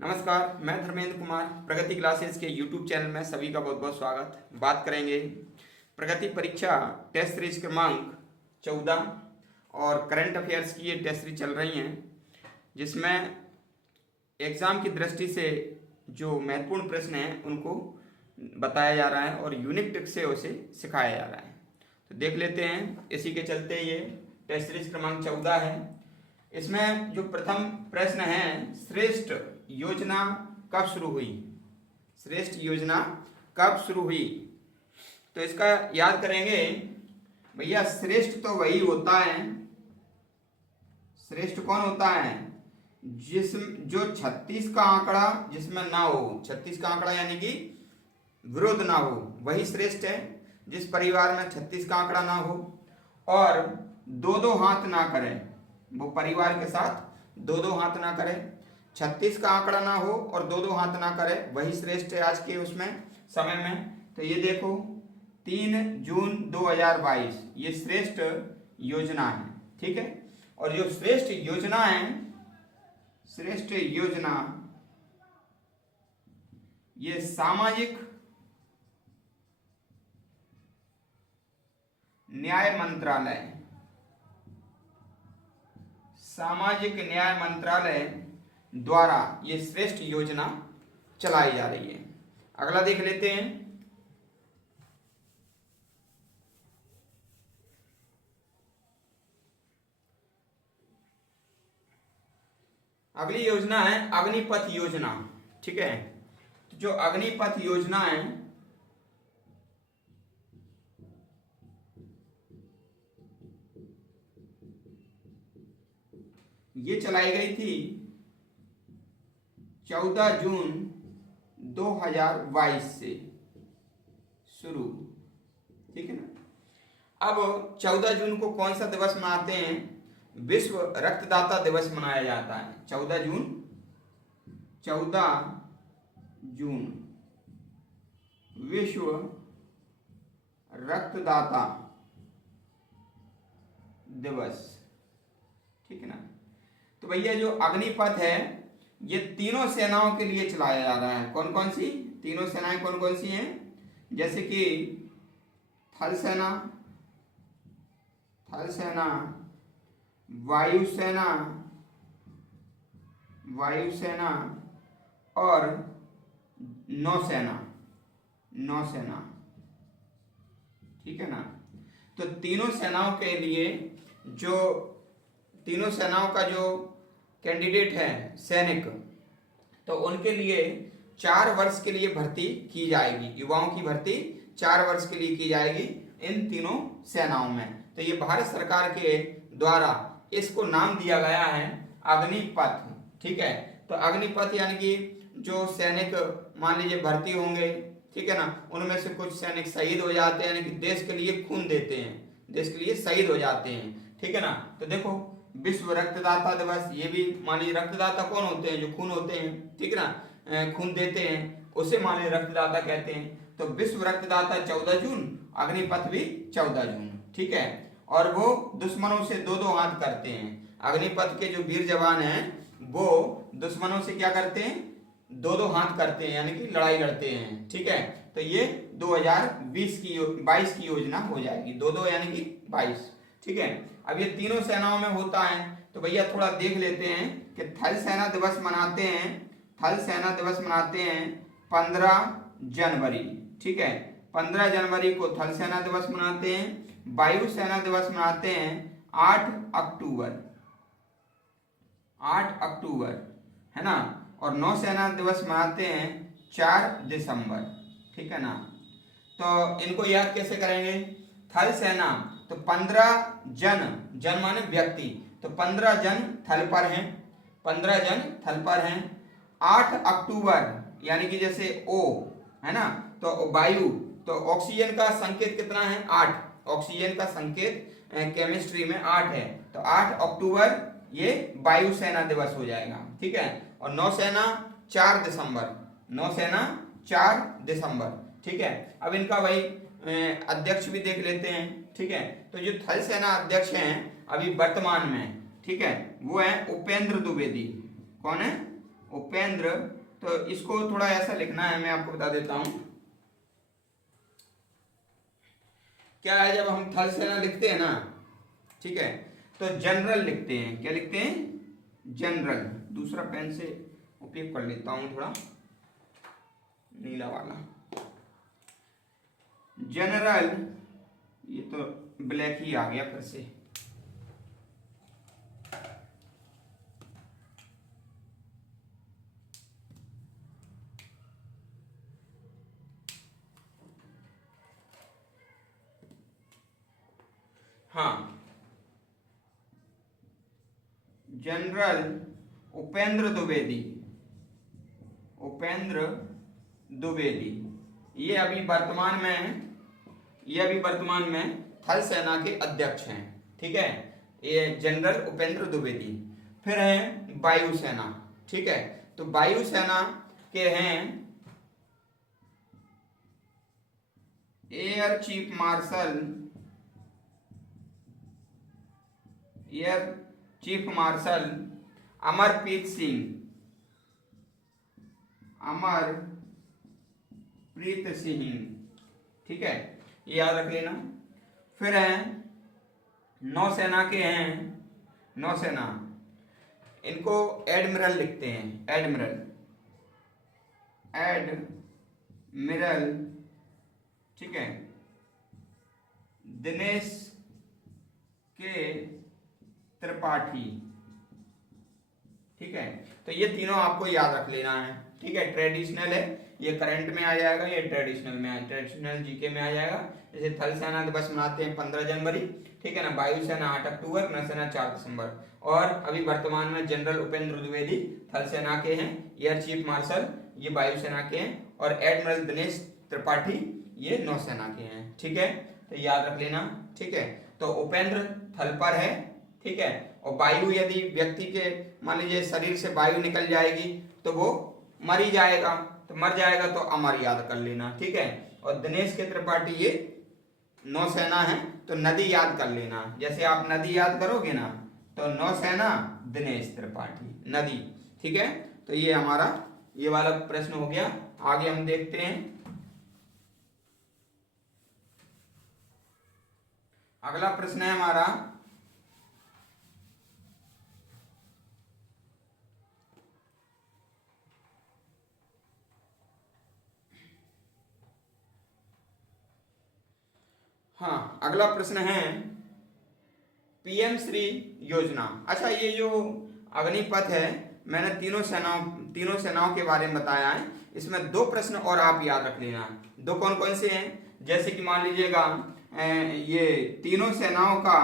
नमस्कार, मैं धर्मेंद्र कुमार। प्रगति क्लासेस के YouTube चैनल में सभी का बहुत बहुत स्वागत। बात करेंगे प्रगति परीक्षा टेस्ट सीरीज क्रमांक 14 और करंट अफेयर्स की ये टेस्ट सीरीज चल रही हैं, जिसमें एग्ज़ाम की दृष्टि से जो महत्वपूर्ण प्रश्न हैं उनको बताया जा रहा है और यूनिक ट्रिक से उसे सिखाया जा रहा है। तो देख लेते हैं। इसी के चलते ये टेस्ट सीरीज क्रमांक 14 है। इसमें जो प्रथम प्रश्न है, श्रेष्ठ योजना कब शुरू हुई? श्रेष्ठ योजना कब शुरू हुई? तो इसका याद करेंगे भैया। श्रेष्ठ तो वही होता है, श्रेष्ठ कौन होता है? जो 36 का आंकड़ा जिसमें ना हो, 36 का आंकड़ा यानी कि विरोध ना हो, वही श्रेष्ठ है। जिस परिवार में 36 का आंकड़ा ना हो और दो दो हाथ ना करे, वो परिवार के साथ दो दो हाथ ना करे, 36 का आंकड़ा ना हो और दो दो हाथ ना करे, वही श्रेष्ठ है आज के उसमें समय में। तो ये देखो 3 जून 2022 ये श्रेष्ठ योजना है, ठीक है। और जो श्रेष्ठ योजना है, श्रेष्ठ योजना ये सामाजिक न्याय मंत्रालय, सामाजिक न्याय मंत्रालय द्वारा ये श्रेष्ठ योजना चलाई जा रही है। अगला देख लेते हैं। अगली योजना है अग्निपथ योजना, ठीक है। तो जो अग्निपथ योजना है ये चलाई गई थी 14 जून 2022 से शुरू, ठीक है ना। अब 14 जून को कौन सा दिवस मनाते हैं? विश्व रक्तदाता दिवस मनाया जाता है। 14 जून विश्व रक्तदाता दिवस, ठीक है ना। तो भैया जो अग्निपथ है ये तीनों सेनाओं के लिए चलाया जा रहा है। कौन कौन सी तीनों सेनाएं कौन कौन सी हैं? जैसे कि थल सेना, वायुसेना और नौसेना, ठीक है ना। तो तीनों सेनाओं के लिए जो तीनों सेनाओं का जो कैंडिडेट है सैनिक, तो उनके लिए 4 वर्ष के लिए भर्ती की जाएगी। युवाओं की भर्ती 4 वर्ष के लिए की जाएगी इन तीनों सेनाओं में। तो ये भारत सरकार के द्वारा इसको नाम दिया गया है अग्निपथ, ठीक है। तो अग्निपथ यानी कि जो सैनिक मान लीजिए भर्ती होंगे, ठीक है ना, उनमें से कुछ सैनिक शहीद हो जाते हैं, यानी कि देश के लिए खून देते हैं, देश के लिए शहीद हो जाते हैं, ठीक है ना। तो देखो विश्व रक्तदाता दिवस, ये भी मान लीजिए रक्तदाता कौन होते हैं? जो खून होते हैं, ठीक है ना, खून देते हैं, उसे मान लीजिए रक्तदाता कहते हैं। तो विश्व रक्तदाता 14 जून, अग्निपथ भी 14 जून, ठीक है। और वो दुश्मनों से दो दो हाथ करते हैं। अग्निपथ के जो वीर जवान हैं वो दुश्मनों से क्या करते हैं? दो दो हाथ करते हैं, यानी कि लड़ाई लड़ते हैं, ठीक है। तो ये 2022 की योजना हो जाएगी। दो दो यानी कि 22, ठीक है। अब ये तीनों सेनाओं में होता है। तो भैया थोड़ा देख लेते हैं कि थल सेना दिवस मनाते हैं, 15 जनवरी, ठीक है। 15 जनवरी को थल सेना दिवस मनाते हैं। वायु सेना दिवस मनाते हैं 8 अक्टूबर, है ना। और नौसेना दिवस मनाते हैं 4 दिसंबर, ठीक है ना। तो इनको याद कैसे करेंगे? थल सेना तो 15 जन माने व्यक्ति, तो 15 जन थल पर हैं, 15 जन थल पर हैं। 8 अक्टूबर यानी कि जैसे O है ना, तो वायु, तो ऑक्सीजन का संकेत कितना है? 8। ऑक्सीजन का संकेत केमिस्ट्री में 8 है। तो 8 अक्टूबर ये वायु सेना दिवस हो जाएगा, ठीक है। और नौसेना 4 दिसंबर, ठीक है। अब इनका भाई अध्यक्ष भी देख लेते हैं, ठीक है। तो जो थल सेना अध्यक्ष हैं अभी वर्तमान में, ठीक है, वो है उपेंद्र द्विवेदी। कौन है? उपेंद्र, तो इसको थोड़ा ऐसा लिखना है, मैं आपको बता देता हूं क्या है। जब हम थल सेना लिखते हैं ना, ठीक है, तो जनरल लिखते हैं। क्या लिखते हैं? जनरल। दूसरा पेन से उपयोग कर लेता हूं, थोड़ा नीला वाला। जनरल, ये तो ब्लैक ही आ गया फिर से। हाँ, जनरल उपेंद्र द्विवेदी, उपेंद्र द्विवेदी, ये अभी वर्तमान में थल सेना के अध्यक्ष हैं। ठीक है, ये जनरल उपेंद्र द्विवेदी। फिर है वायुसेना। ठीक है, तो वायुसेना के हैं air chief marshal Amarpreet Singh. ठीक है, ये याद रख लेना। फिर है नौसेना के हैं, नौसेना, इनको एडमिरल लिखते हैं, एडमिरल। ठीक है, दिनेश के त्रिपाठी। ठीक है, तो ये तीनों आपको याद रख लेना है। ठीक है, ट्रेडिशनल है, ये करंट में आ जाएगा, ये ट्रेडिशनल जीके में आ जाएगा। जैसे थल सेना दिवस मनाते हैं 15 जनवरी, ठीक है ना, वायुसेना 8 अक्टूबर, नौसेना 4 दिसंबर। और अभी वर्तमान में जनरल उपेंद्र द्विवेदी थल सेना के हैं, एयर चीफ मार्शल ये वायुसेना के हैं, और एडमिरल दिनेश त्रिपाठी ये नौसेना के हैं। ठीक है, तो याद रख लेना। ठीक है, तो उपेंद्र थल पर है। ठीक है, और वायु, यदि व्यक्ति के मान लीजिए शरीर से वायु निकल जाएगी तो वो मर ही जाएगा, तो मर जाएगा तो अमर याद कर लेना। ठीक है, और दिनेश के त्रिपाठी ये नौसेना है, तो नदी याद कर लेना। जैसे आप नदी याद करोगे ना, तो नौसेना दिनेश त्रिपाठी नदी। ठीक है, तो ये हमारा ये वाला प्रश्न हो गया। आगे हम देखते हैं, अगला प्रश्न है हमारा हाँ, अगला प्रश्न है पीएम श्री योजना। अच्छा, ये जो अग्निपथ है, मैंने तीनों सेनाओं के बारे में बताया है। इसमें 2 प्रश्न और आप याद रख लेना। 2 कौन कौन से हैं? जैसे कि मान लीजिएगा ये तीनों सेनाओं का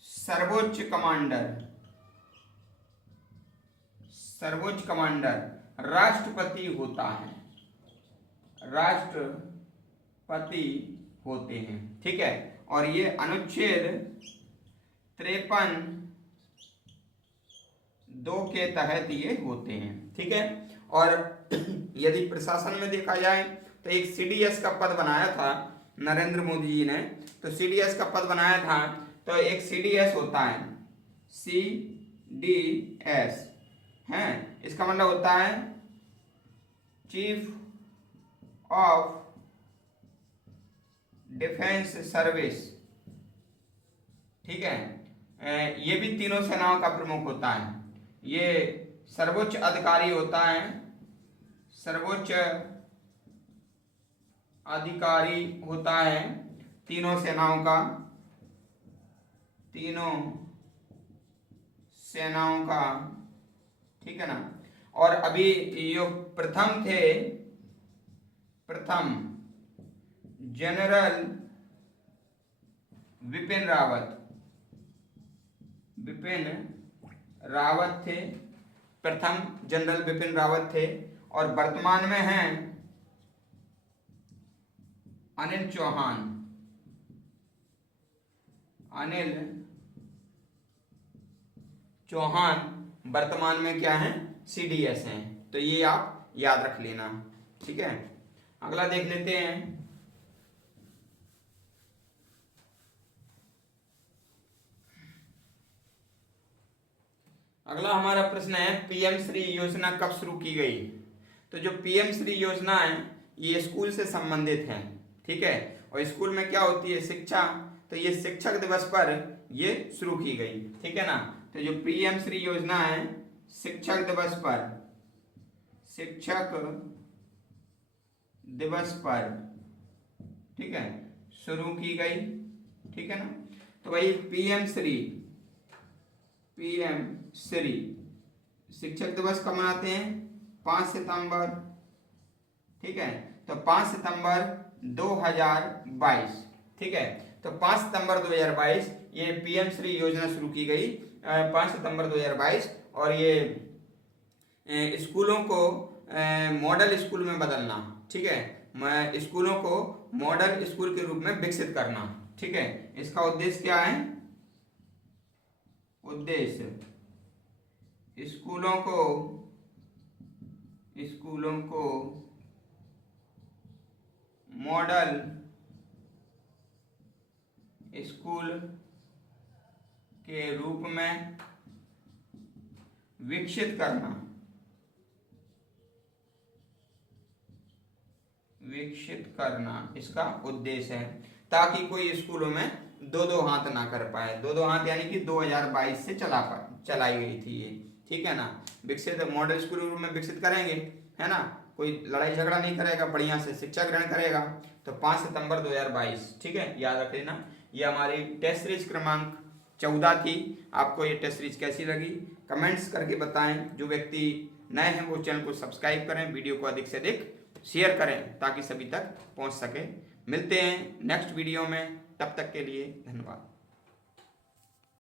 सर्वोच्च कमांडर राष्ट्रपति होते हैं। ठीक है, और ये अनुच्छेद 53(2) के तहत ये होते हैं। ठीक है, और यदि प्रशासन में देखा जाए तो एक सीडीएस का पद बनाया था नरेंद्र मोदी जी ने, तो सीडीएस का पद बनाया था, तो एक सीडीएस होता है, सीडीएस है, इसका मतलब होता है चीफ ऑफ डिफेंस सर्विस। ठीक है, ये भी तीनों सेनाओं का प्रमुख होता है। ये सर्वोच्च अधिकारी होता है, तीनों सेनाओं का। ठीक है ना, और अभी जो प्रथम जनरल विपिन रावत थे, प्रथम जनरल विपिन रावत थे, और वर्तमान में हैं अनिल चौहान वर्तमान में क्या है? सीडीएस हैं। तो ये आप याद रख लेना। ठीक है, अगला देख लेते हैं, अगला हमारा प्रश्न है पीएम श्री योजना कब शुरू की गई। तो जो पीएम श्री योजना है ये स्कूल से संबंधित है, ठीक है, और स्कूल में क्या होती है, शिक्षा, तो ये शिक्षक दिवस पर ये शुरू की गई, ठीक है ना। तो जो पीएम श्री योजना है शिक्षक दिवस पर, शिक्षक दिवस पर, ठीक है, शुरू की गई, ठीक है ना। तो भाई पीएम श्री शिक्षक दिवस कब मनाते हैं, 5 सितंबर, ठीक है। तो 5 सितंबर 2022, ठीक है। तो 5 सितंबर 2022 ये पीएम श्री योजना शुरू की गई 5 सितंबर 2022, और ये स्कूलों को मॉडल स्कूल में बदलना, ठीक है, स्कूलों को मॉडल स्कूल के रूप में विकसित करना, ठीक है। इसका उद्देश्य क्या है, उद्देश्य स्कूलों को मॉडल स्कूल के रूप में विकसित करना, इसका उद्देश्य है, ताकि कोई स्कूलों में दो हाथ ना कर पाए। दो हाथ यानी कि 2022 से चलाई गई थी ये, ठीक है ना। विकसित मॉडल स्कूल रूप में विकसित करेंगे, है ना, कोई लड़ाई झगड़ा नहीं करेगा, बढ़िया से शिक्षा ग्रहण करेगा। तो 5 सितंबर 2022, ठीक है, याद रख लेना। ये हमारी टेस्ट सीरीज क्रमांक 14 थी। आपको ये टेस्ट सीरीज कैसी लगी कमेंट्स करके बताएं। जो व्यक्ति नए हैं वो चैनल को सब्सक्राइब करें, वीडियो को अधिक से अधिक शेयर करें ताकि सभी तक पहुंच सके। मिलते हैं नेक्स्ट वीडियो में, तब तक के लिए धन्यवाद।